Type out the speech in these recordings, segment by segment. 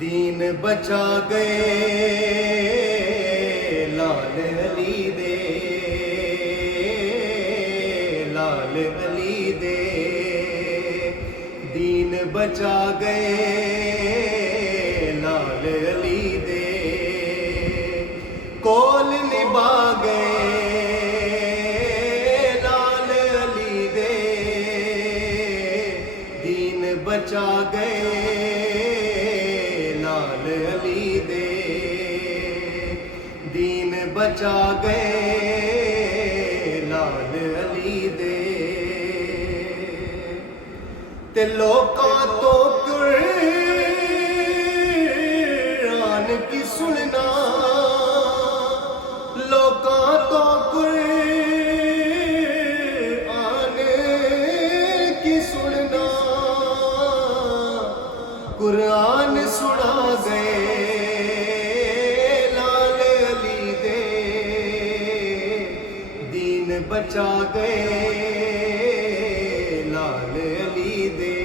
दीन बचा गए लाल अली दे, लाल अली दे। दीन बचा गए लाल अली दे, कोल निभा गए लाल अली दे। दीन बचा गए लाल अली दे, दीन बचा गए लाल अली दे। ते लोकां तो कुरान की सुनना, लोकां तो कुरान की सुनना। कुरान सुना गए लाल अली दे, दीन बचा गए लाल अली दे।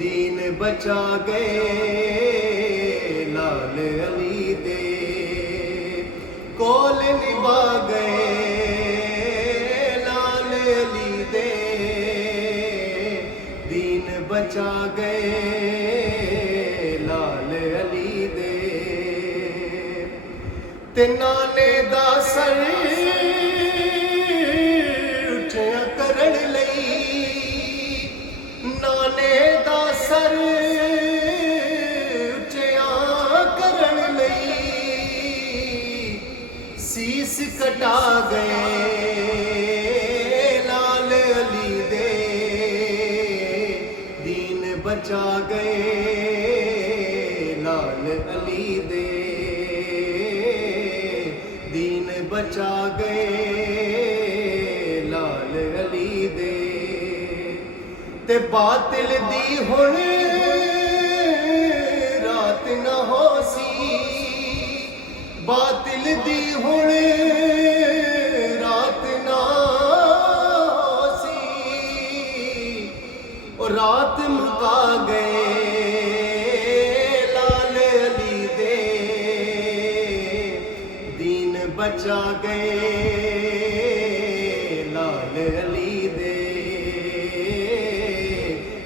दीन बचा गए लाल अली दे, कोल निभा गए लाल अली दे। दीन बचा गए लाल अली दे। ते नाने दा सर उठिया करन लई, नाने दा सर उठिया करन लई। सीस कटा गए लाल अली दे, दीन बचा गए लाल अली दे। दीन बचा गए लाल अली दे। ते बातिल दी हुण रात न होसी, बातिल दी हुण रात न होसी। और रात मुका गए लाल अली दे, दीन बचा गए लाल अली दे,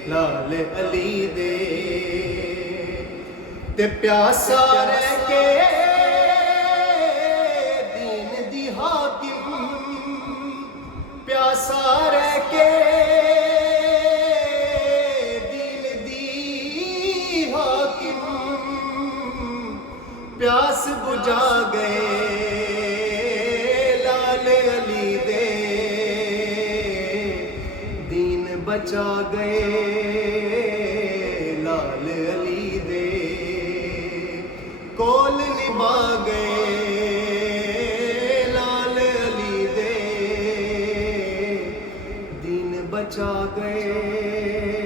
लाल अली दे। ते प्यासा रह के दीन दी हाकिम, प्यासा रह के दीन दी हाकिम। प्यास बुझा गए लाल अली दे, दीन बचा गए लाल अली दे। कोल निभा गए लाल अली दे, दीन बचा गए।